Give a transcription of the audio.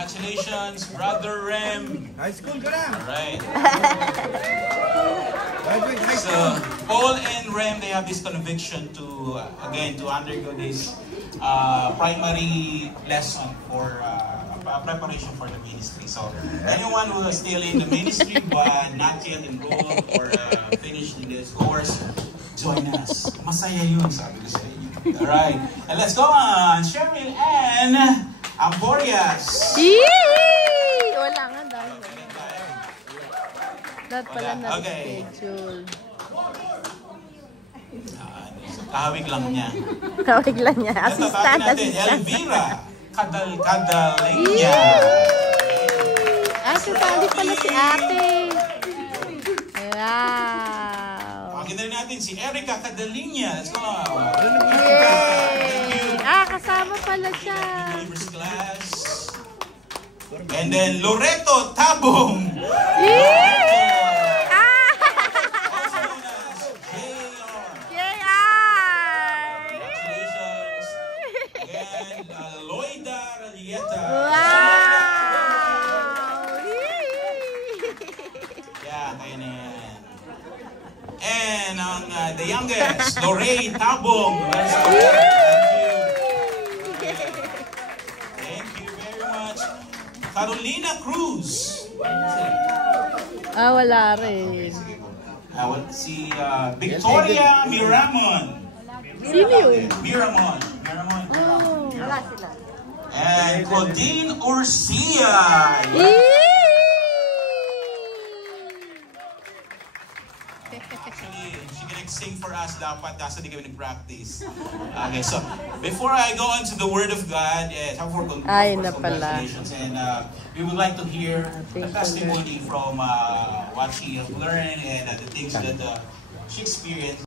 Congratulations, Brother Rem. High school ka na. Alright. Graduate high So, school. Paul and Rem, they have this conviction to, again, to undergo this primary lesson for preparation for the ministry. So, anyone who is still in the ministry but not yet enrolled or finished in this course, join us. Masaya yun, sabi ko sa inyo. Alright, and let's go on. Cheryl and Amborias. Yee! Wala nga dahil. Dapat pala na schedule. Kahawig lang niya. Kahawig lang niya. Assistant, assistant. Elvira Cadaleña. Sasali pala si ate. Wow. Pakita rin natin si Erica Cadaleña. Let's go. Yay! Kasama pala siya. Class. And then Loreto Tabong. Yay! Wow! Yeah, kaya na yan. And ang the youngest, Lorraine Tabong. Thank you. Thank you very much. Carolina Cruz. Wala rin. Si Victoria Miramon. Sino yun? Miramon. Wala sila. And Claudine Urcia. Actually, she can sing for us dapat kasi di kami nag-practice. Okay, so before I go on to the Word of God, congratulations. And we would like to hear the testimony from what she has learned and the things that she experienced.